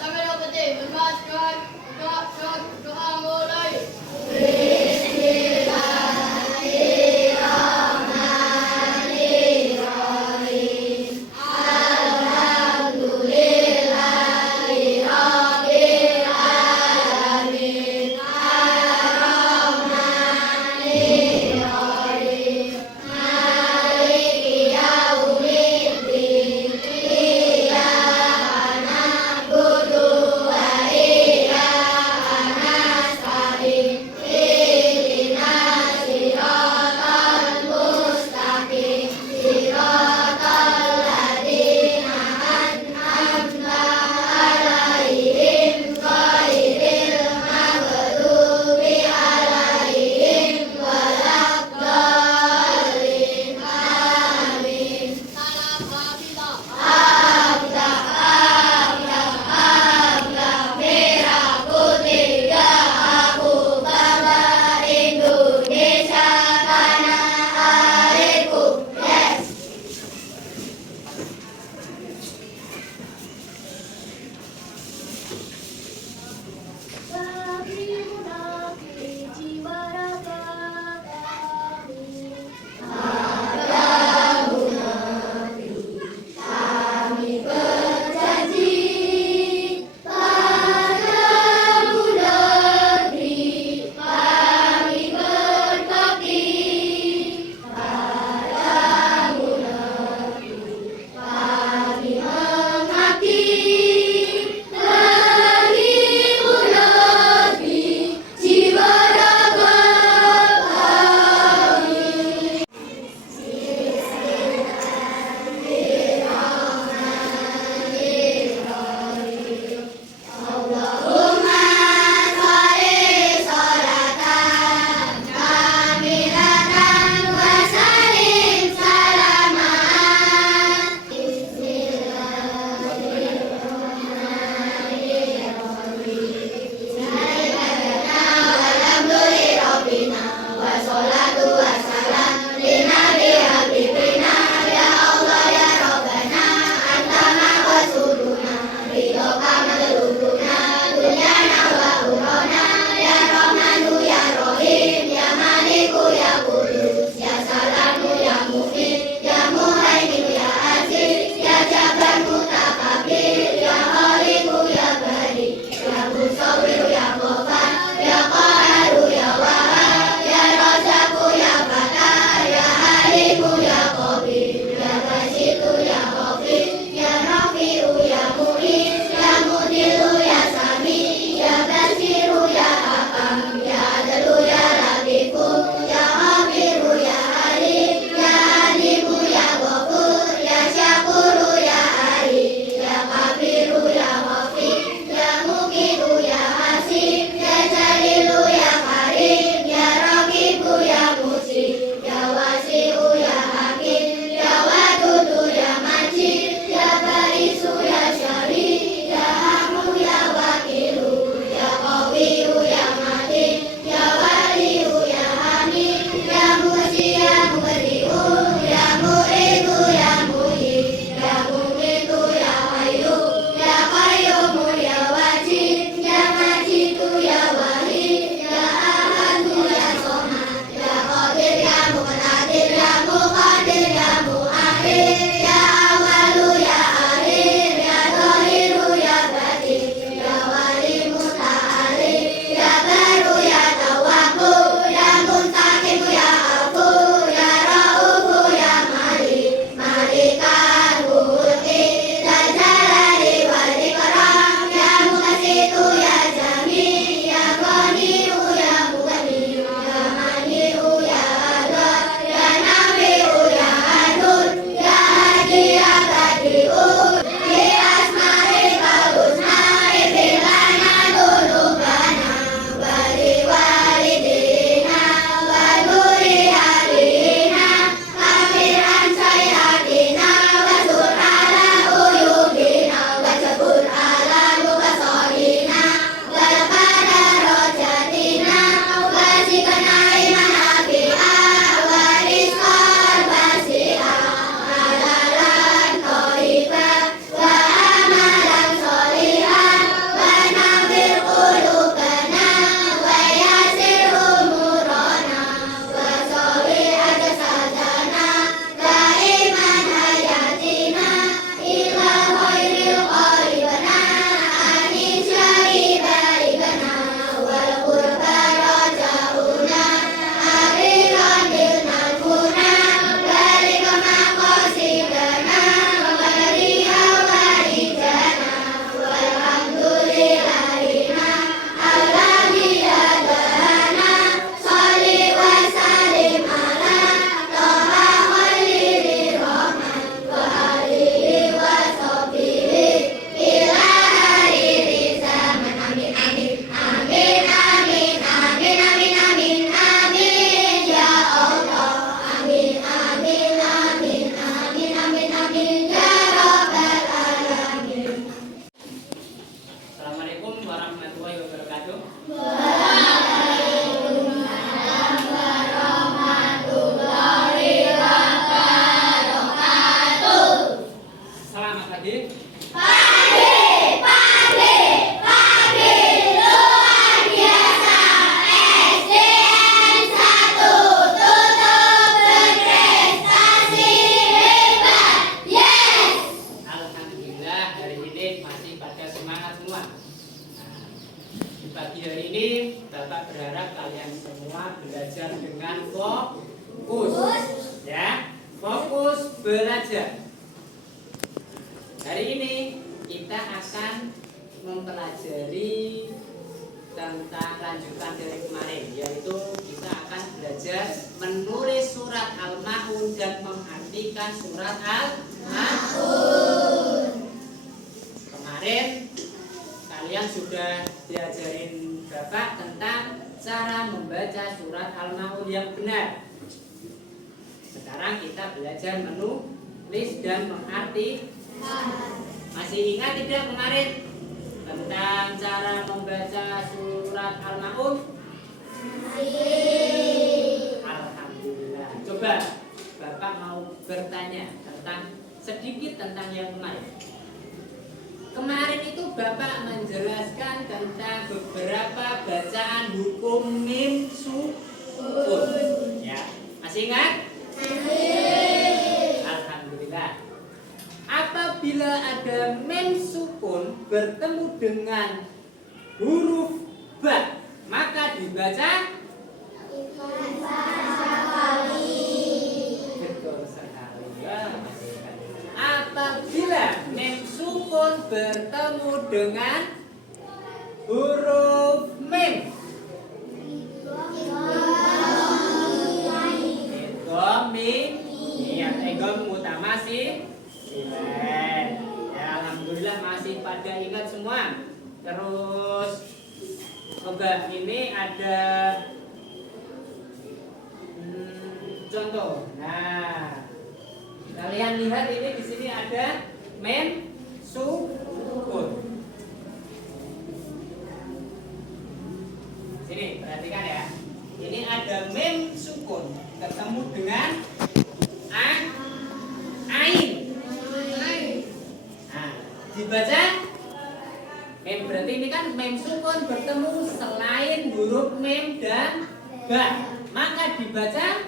sampai dapat bermasker doa mulai. lagi? Pagi, luar biasa. SDN 1 tutup berprestasi hebat. Yes. Alhamdulillah hari ini masih pada semangat semua. Nah, di pagi hari ini Bapak berharap kalian semua belajar dengan fokus, ya, fokus belajar. Hari ini kita akan mempelajari tentang lanjutan dari kemarin, yaitu kita akan belajar menulis surat Al-Ma'un dan mengartikan surat Al-Ma'un. Kemarin kalian sudah diajarin Bapak tentang cara membaca surat Al-Ma'un yang benar. Sekarang kita belajar menulis dan mengartikan. Masih ingat tidak kemarin tentang cara membaca surat Al-Ma'un? Alhamdulillah. Coba Bapak mau bertanya sedikit tentang yang kemarin. Kemarin itu Bapak menjelaskan tentang beberapa bacaan hukum mim sukun. Ya, masih ingat? Alhamdulillah. Apabila ada mim sukun bertemu dengan huruf ba, maka dibaca betul sekali. Ya, masih ingat. Apabila mim sukun bertemu dengan huruf mim, idgham utama silen. Ya, alhamdulillah masih pada ingat semua. Terus coba ini ada contoh. Nah, kalian lihat ini di sini ada mim sukun. Sini perhatikan ya. Ini ada mim sukun ketemu dengan ain. Nah, dibaca mim, berarti ini kan mim sukun bertemu selain huruf mim dan ba, maka dibaca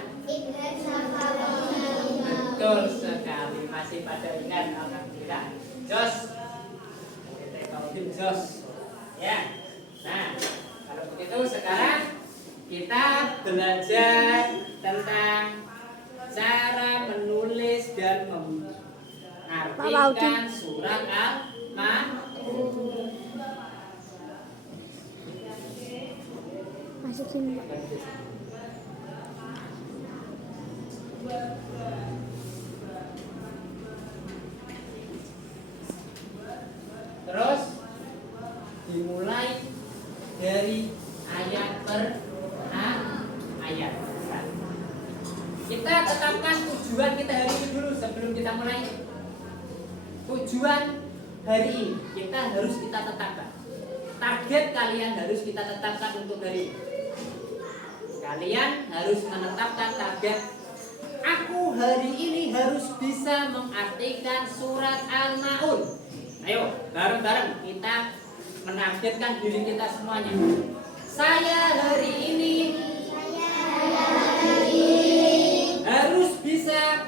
betul sekali. Masih pada ingat, alhamdulillah. Jos, jos. Ya. Nah, kalau begitu sekarang kita belajar tentang cara menulis dan mengartikan surat Al-Ma'un. Masuk sini. Terus dimulai dari ayat per ayat. Kita tetapkan tujuan kita hari ini dulu sebelum kita mulai. Tujuan hari ini harus kita tetapkan. Target kalian harus kita tetapkan untuk hari ini. Kalian harus menetapkan target. Aku hari ini harus bisa mengartikan surat Al-Ma'un. Ayo, bareng-bareng kita menargetkan diri kita semuanya. Saya hari ini harus bisa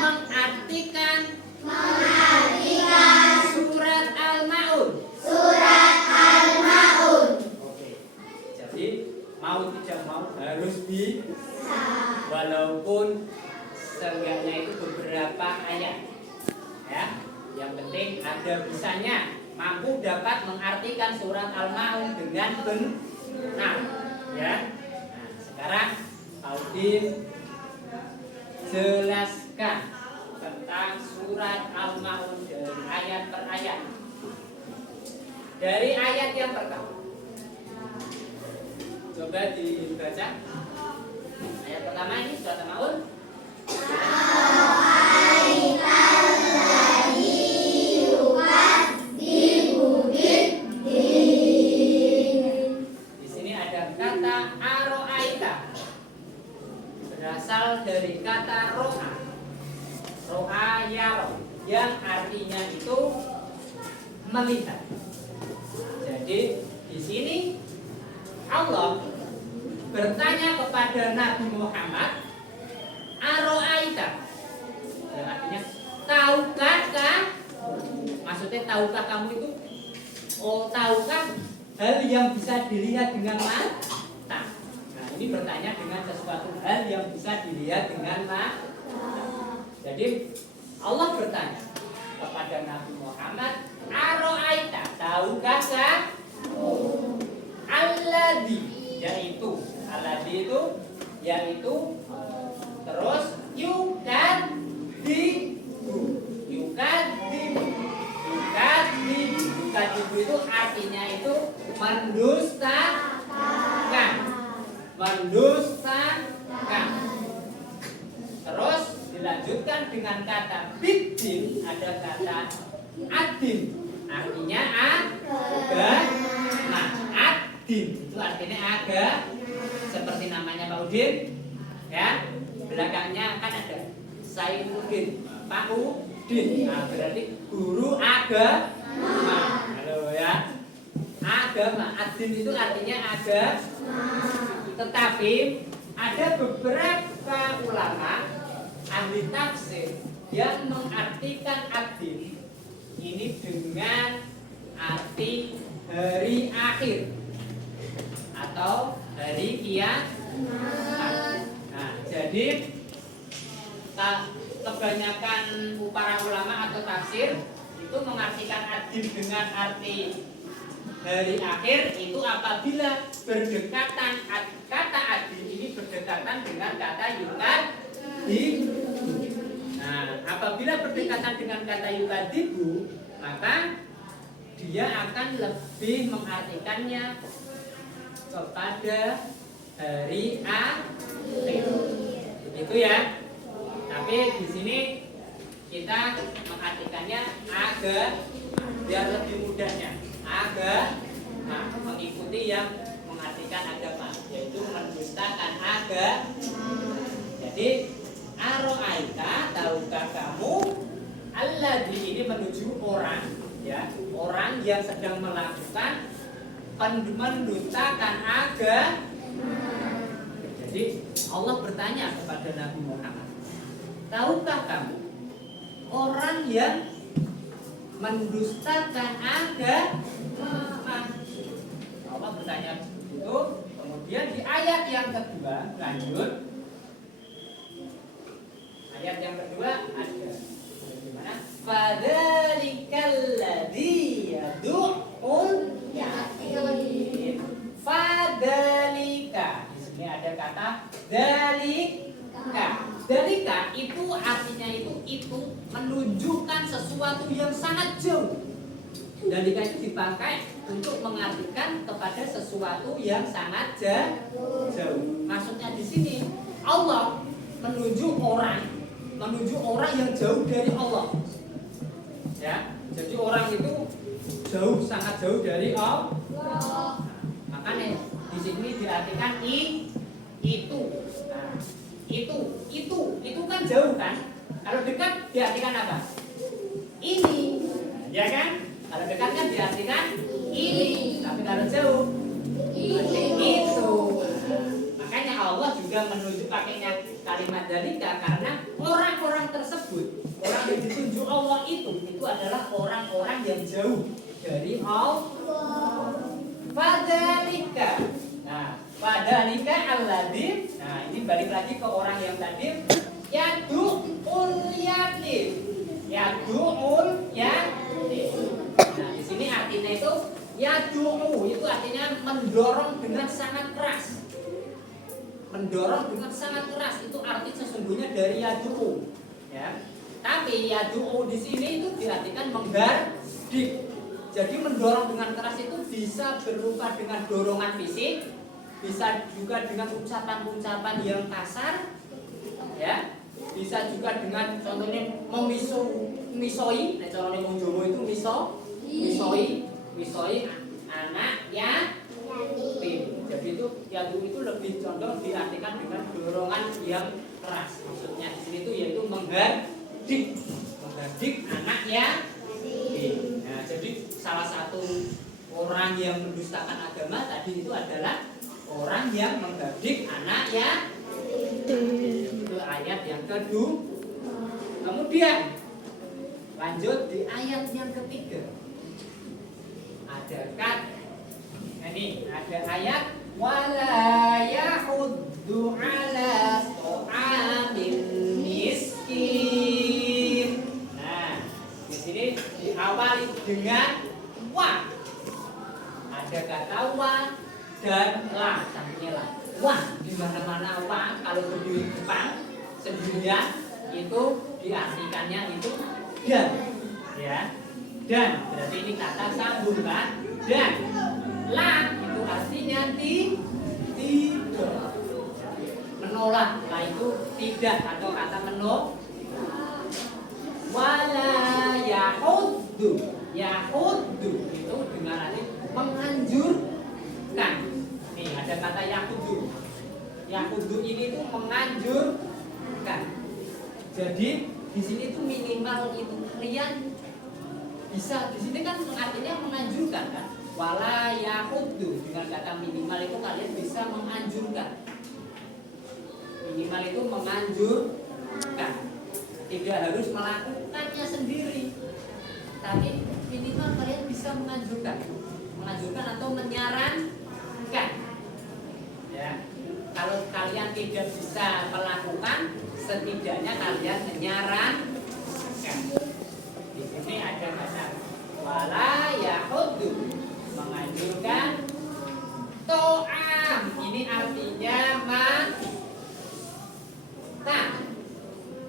mengartikan surat Al-Ma'un. Oke. Jadi mau tidak mau harus bisa, walaupun seenggaknya itu beberapa ayat. Ya, yang penting ada bisanya, mampu dapat mengartikan surat Al-Ma'un dengan benar. Ya. Nah, sekarang Audin jelaskan tentang surat Al-Ma'un dari ayat per ayat. Dari ayat yang pertama, coba dibaca. Ayat pertama ini surat Al-Ma'un. Di sini ada kata aro'aita, berasal dari kata ro'a. Ro'a yaro, yang artinya itu melihat. Jadi di sini Allah bertanya kepada Nabi Muhammad, aro'aita, yang artinya tahukah? Maksudnya tahukah kamu itu? Oh, tahukah hal yang bisa dilihat dengan mata? Nah, ini bertanya dengan sesuatu hal yang bisa dilihat dengan mata. Jadi Allah bertanya kepada Nabi Muhammad, aro'aita, tahukah? Alladhi, yaitu terus yukadzibu itu artinya itu mendustakan. Terus dilanjutkan dengan kata biddin, ada kata adin, artinya agama. Adin itu artinya seperti namanya Pak Udin, ya, belakangnya kan ada Saifuddin, Pak Udin, nah, berarti guru agama. Halo ya, agama. Adin itu artinya agama. Tetapi ada beberapa ulama ahli tafsir yang mengartikan adin ini dengan arti hari akhir atau hari kiamat. Nah, jadi kebanyakan para ulama atau tafsir itu mengartikan adin dengan arti hari akhir itu apabila berdekatan, kata adin ini berdekatan dengan kata yukadzibu. Nah, apabila berdekatan dengan kata yukadzibu, maka dia akan lebih mengartikannya kepada hari akhir. Begitu ya. Tapi di sini kita mengartikannya biar lebih mudahnya. Mengikuti yang mengartikan agama, yaitu mendustakan agama. Jadi aro'aita, tahukah kamu? Alladzi ini menuju orang, ya, orang yang sedang melakukan mendustakan agama. Jadi Allah bertanya kepada Nabi Muhammad, tahukah kamu orang yang mendustakan agama? Allah bertanya itu. Kemudian di ayat yang kedua, lanjut. Ayat yang kedua ada bagaimana? Fadzalikal ladzi yad'ul yatim. Fadzalika. Di sini ada kata dzalika. Dzalika itu artinya itu menunjukkan sesuatu yang sangat jauh. Dzalika itu dipakai untuk mengartikan kepada sesuatu yang sangat jauh. Maksudnya di sini Allah menuju orang yang jauh dari Allah. Ya, jadi orang itu jauh, sangat jauh dari Allah. Makanya di sini diartikan itu. Nah, itu kan jauh kan? Kalau dekat diartikan apa? Ini, ya kan? Kalau dekat kan diartikan ini. Tapi kalau jauh itu. Makanya Allah juga menunjuk pakainya kalimat dzalika karena orang-orang tersebut, orang yang ditunjuk Allah itu adalah orang-orang yang jauh dari Allah. Fadzalika. Nah, fadzalika alladzi. Nah, ini balik lagi ke orang yang tadi yad'ul yatim. Yad'ul yatim. Nah, di sini artinya itu yad'u itu artinya mendorong dengan sangat keras. Mendorong dengan sangat keras itu arti sesungguhnya dari yad'u, ya. Tapi yad'u di sini itu diartikan menghardik. Jadi mendorong dengan keras itu bisa berupa dengan dorongan fisik, bisa juga dengan ucapan-ucapan yang kasar, ya. Bisa juga dengan contohnya misoi, nah contohnya wong Jawa itu misoi anak ya. Jadi itu yadu itu lebih condong diartikan dengan dorongan yang keras. Maksudnya di sini itu yaitu menghardik yatim. Nah, jadi salah satu orang yang mendustakan agama tadi itu adalah orang yang membadik anak yatim. Itu ayat yang kedua. Kemudian lanjut di ayat yang ketiga. Ada kan? Ini ada ayat wala yahuddu ala ta'amil miskin. Nah, di sini diawali dengan wa. Ada kata wa dan la, sampingnya la. Wa di mana-mana wa kalau berdiri Jepang sendirian itu diartikannya itu dan, ya. Dan berarti ini kata sambung kan? Dan la itu artinya tidak. Menolak, la itu tidak atau kata menolak. Wala yahuddu, yahuddu itu dengan arti menganjurkan. Nih ada kata yahuddu. Yahuddu ini tuh menganjurkan. Jadi di sini tuh minimal itu kalian bisa di sini kan artinya menganjurkan kan. Wala yahuddu dengan kata minimal itu kalian bisa menganjurkan. Minimal itu menganjurkan. Tidak harus melakukannya sendiri. Tapi minimal kalian bisa menganjurkan. Menganjurkan atau menyarankan. Ya. Kalau kalian tidak bisa melakukan, setidaknya kalian menyarankan. Di sini ada kata wala yahuddu menganjurkan. To'am ini artinya makan.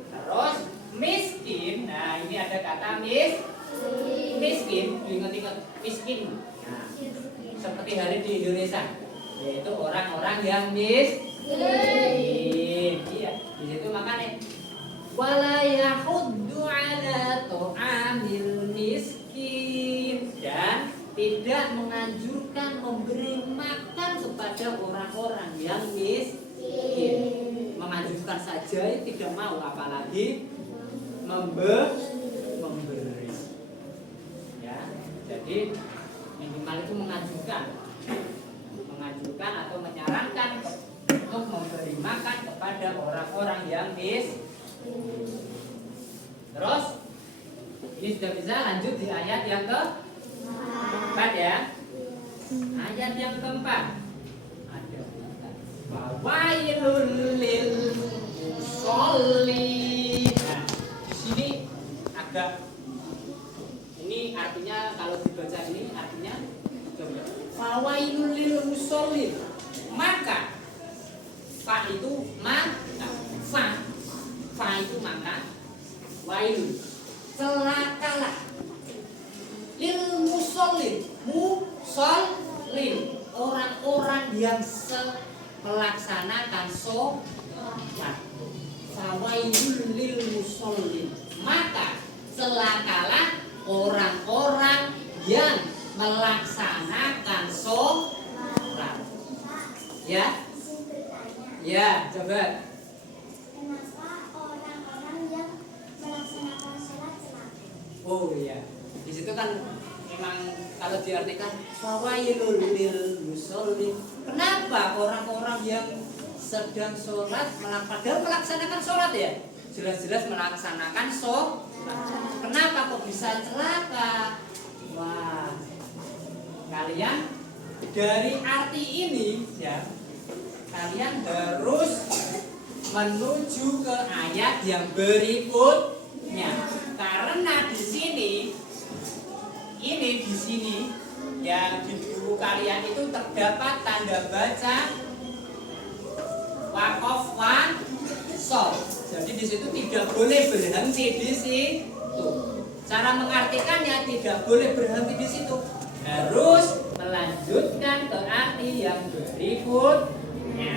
Terus miskin, nah ini ada kata miskin, ingat-ingat miskin. Nah, seperti hari di Indonesia, yaitu orang-orang yang miskin. Iya, di situ makanya wala yahuddu ala ta'amil miskin, dan tidak menganjurkan memberi makan kepada orang-orang yang miskin. Menganjurkan saja tidak mau, apalagi memberi. Ya, jadi minimal itu menganjurkan atau menyarankan untuk memberi makan kepada orang-orang yang miskin. Terus ini sudah bisa lanjut di ayat yang keempat ya. Ayat yang keempat ada wailul lil musallin. Nah, di sini agak ini artinya kalau dibaca ini artinya coba fawailul lil musallin. Maka fa itu maka, fa itu maka, wailun celakalah, lil musallin, musallin orang-orang yang melaksanakan sholat. Fawailul lil musallin, maka celakalah orang-orang yang melaksanakan sholat. Ya, ya, coba. Kenapa orang-orang yang melaksanakan sholat celaka? Oh iya, di situ kan memang kalau diartikan fawailul lil musallin. Kenapa orang-orang yang sedang sholat padahal melaksanakan sholat ya? Jelas-jelas melaksanakan sholat. Kenapa kok bisa celaka? Wah, kalian dari arti ini ya, kalian harus menuju ke ayat yang berikutnya. Karena di sini yang di buku kalian itu terdapat tanda baca waqaf wanshof. Jadi di situ tidak boleh berhenti di situ. Cara mengartikannya tidak boleh berhenti di situ. Harus melanjutkan ke arti yang berikutnya.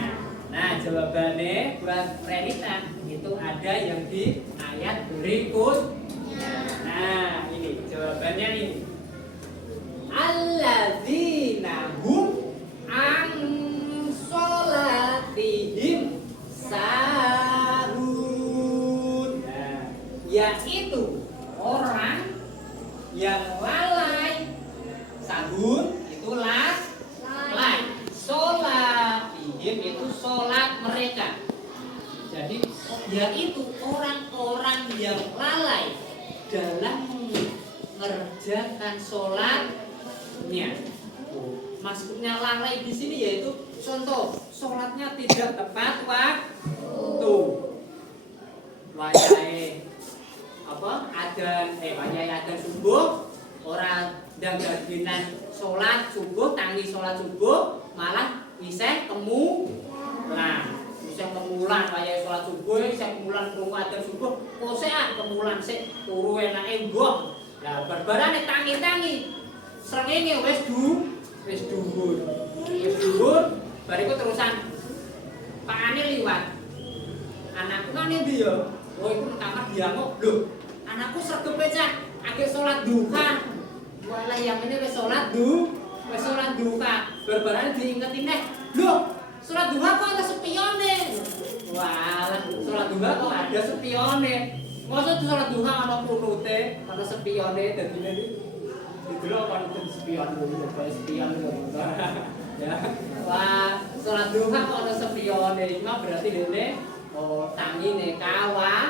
Nah, jawabannya buat Renita itu ada yang di ayat berikutnya. Nah, ini jawabannya ini. Alladzina hum an sholatihim sahun. Nah, yaitu orang yang lalai. Sahur itu lalai. Sholat ihim itu sholat mereka. Jadi yaitu orang-orang yang lalai dalam mengerjakan sholatnya. Maksudnya lalai di sini yaitu contoh sholatnya tidak tepat waktu. Wayai adan subuh orang ndang gaginan sholat subuh, tangi sholat subuh malah isih kemulan. Kemulan wayai sholat subuh, isih kemulan krungu adan subuh, kok kemulan sik turu enake mbok. Lah barbarane tangi-tangi srengenge wis dhuwur. Bariku terusan pakane liwat. Anakku kan endi ya? Oh iku kamar diamuk. Lho, anakku sregep cak, agek sholat duha. Walah yang ini wis sholat duha. Barbarane diingeti neh. Lho, sholat duha kok ada spione. Walah, sholat duha kok ada spione. Maksud sholat duha ana kunute, ana spione dadine didelok kan spion dulu, spion ya. Wah, sholat duha kok ana spione. Cuma berarti dene tangine kawan.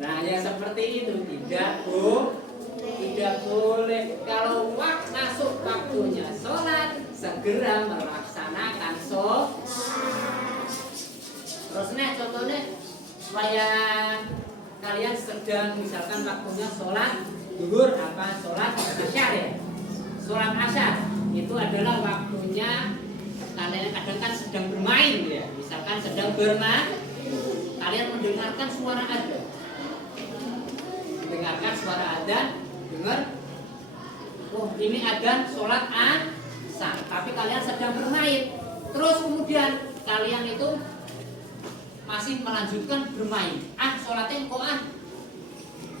Nah, yang seperti itu tidak boleh. Kalau masuk waktunya sholat, segera melaksanakan sholat. Terus nih contohnya, supaya kalian sedang misalkan waktunya sholat zuhur sholat asyar ya. Sholat asyar itu adalah waktunya kalian kadang kan sedang bermain ya. Misalkan sedang bermain, kalian mendengarkan suara adzan. Dengar, oh ini adzan sholat asar, tapi kalian sedang bermain. Terus kemudian kalian itu masih melanjutkan bermain. Sholatnya kok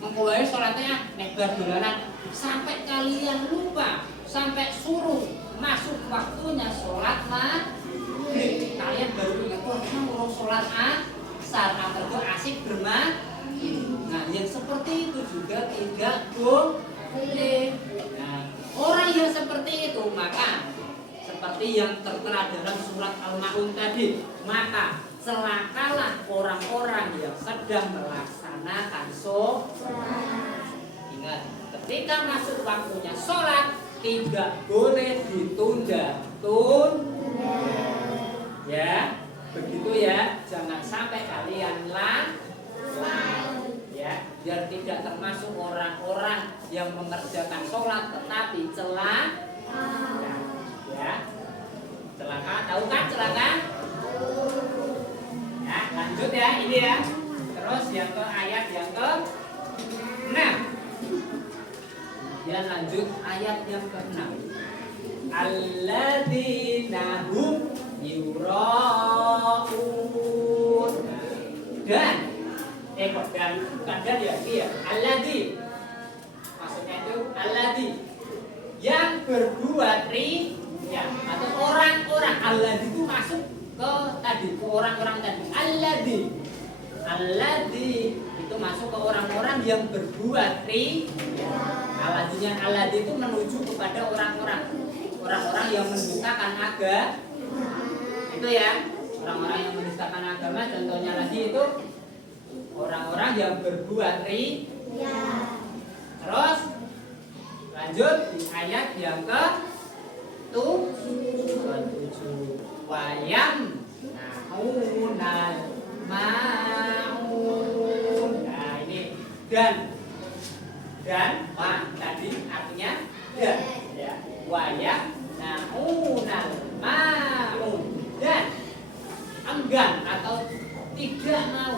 mengkowai sholatnya nebar dolanan sampai kalian lupa, sampai suruh masuk waktunya sholat maghrib. Kalian baru ingat, wah mau sholat asar, atau asik bermain. Nah, yang seperti itu juga tidak boleh. Nah, orang yang seperti itu maka seperti yang tertera dalam surat Al-Maun tadi, maka celakalah orang-orang yang sedang melaksanakan sholat. Ingat, ketika masuk waktunya sholat tidak boleh ditunda. Ya, begitu ya. Jangan sampai kalian ya, biar tidak termasuk orang-orang yang mengerjakan sholat tetapi celaka. Ya, celaka, tahu kan celaka? Ya, lanjut ya, ini ya. Terus yang ke ayat yang ke-6. Ya, lanjut ayat yang ke-6. Alladzina hum yura'un. Dan bukan dan ya, iya. Alladzi. Maksudnya itu alladzi yang berbuat riya atau orang-orang. Alladzi itu masuk ke orang-orang tadi. Alladzi itu masuk ke orang-orang yang berbuat riya. Alladzi itu menuju kepada orang-orang yang mendustakan agama. Itu ya, orang-orang yang mendustakan agama. Contohnya lagi itu orang-orang yang berbuat riya. Terus lanjut di ayat yang ke-7. Wayam naunal maun. Nah ini dan tadi artinya dan ya. Wayam naunal maun, dan enggan atau tidak mau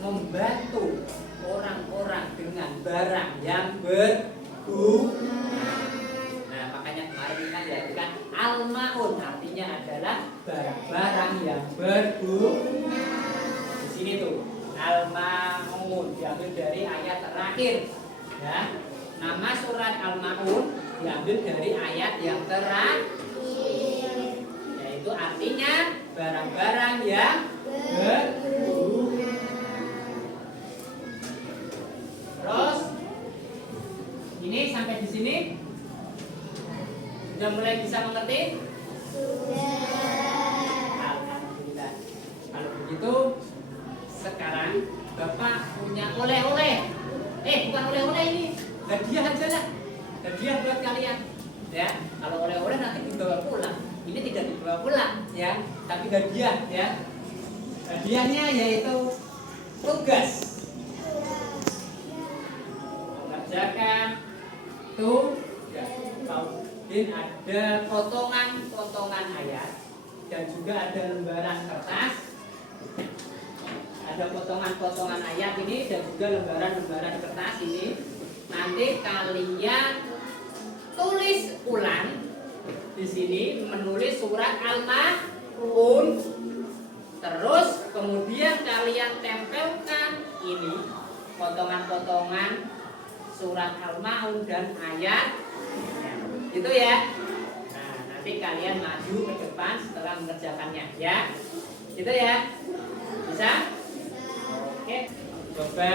membantu orang-orang dengan barang yang berguna. Nah, makanya kemarin kita lihatkan al-maun artinya adalah barang-barang yang berguna. Di sini tuh al-maun diambil dari ayat terakhir. Ya. Nama surat al-maun diambil dari ayat yang terakhir. Yaitu artinya barang-barang yang berguna. sampai di sini? Sudah mulai bisa mengerti? Alhamdulillah. Kalau begitu, sekarang Bapak punya oleh-oleh. Bukan oleh-oleh ini, hadiah aja lah. Hadiah buat kalian. Ya, kalau oleh-oleh nanti dibawa pulang. Ini tidak dibawa pulang, ya, tapi hadiah, ya. Hadiahnya yaitu tugas. Mengerjakan tugas. Ada potongan-potongan ayat dan juga ada lembaran kertas. Ada potongan-potongan ayat ini dan juga lembaran-lembaran kertas ini. Nanti kalian tulis ulang di sini, menulis surat Al-Maun. Terus kemudian kalian tempelkan ini potongan-potongan surat Al-Maun dan ayat. Itu ya. Nah, nanti kalian maju ke depan setelah mengerjakannya, ya. Gitu ya. Bisa? Oke. Coba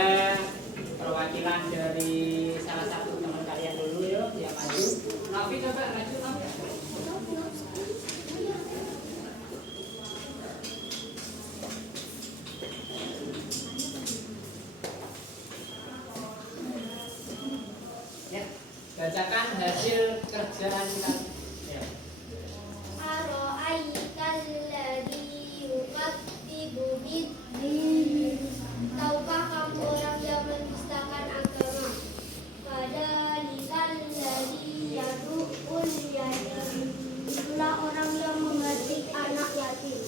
perwakilan dari salah satu teman kalian dulu yuk, yang maju. Nafi coba maju, Nafi. Ya, bacakan hasil kerjaan kita. Ya. Ara'aital ladzi yukadzibu bid-din. Tahukah kamu orang yang mendustakan agama? Fadzalikal ladzi yad'ul yatim. Itulah orang yang mengetik anak yatim.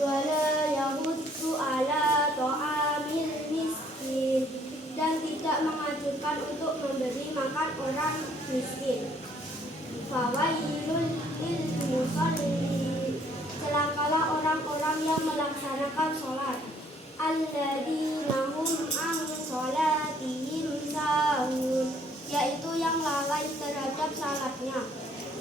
Wala yahuddu ala ta'amil miskin. Dan tidak menganjurkan untuk memberi makan orang miskin. Fawailul lil musallin. Celakalah orang-orang yang melaksanakan sholat. Alladzina hum an sholatihim sahun. Yaitu yang lalai terhadap salatnya.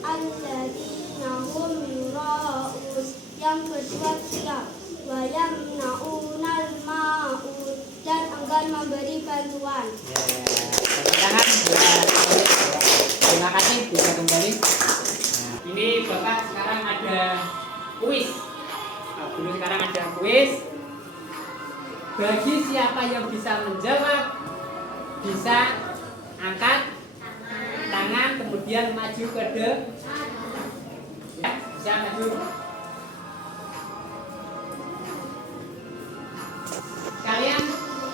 Alladzina hum yura'un. Yang berbuat siap. Wa yamna'unal ma'un. Dan enggan memberi bantuan. Tangan terima kasih, bisa kembali. Nah, ini Bapak sekarang ada kuis. Dulu sekarang ada kuis. Bagi siapa yang bisa menjawab, bisa angkat tangan kemudian maju ke depan. Ya, bisa maju. Kalian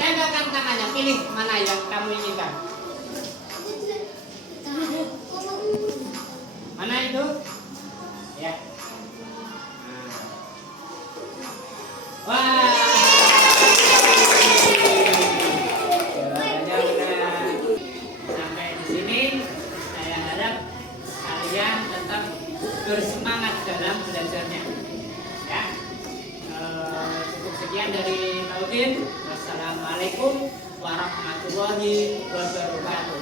tempelkan tangannya, pilih mana yang kamu inginkan. Mana itu? Ya. Wah. Sampai di sini saya harap kalian tetap bersemangat dalam belajarnya. Ya. Cukup sekian dari Taudin. Wassalamualaikum warahmatullahi wabarakatuh.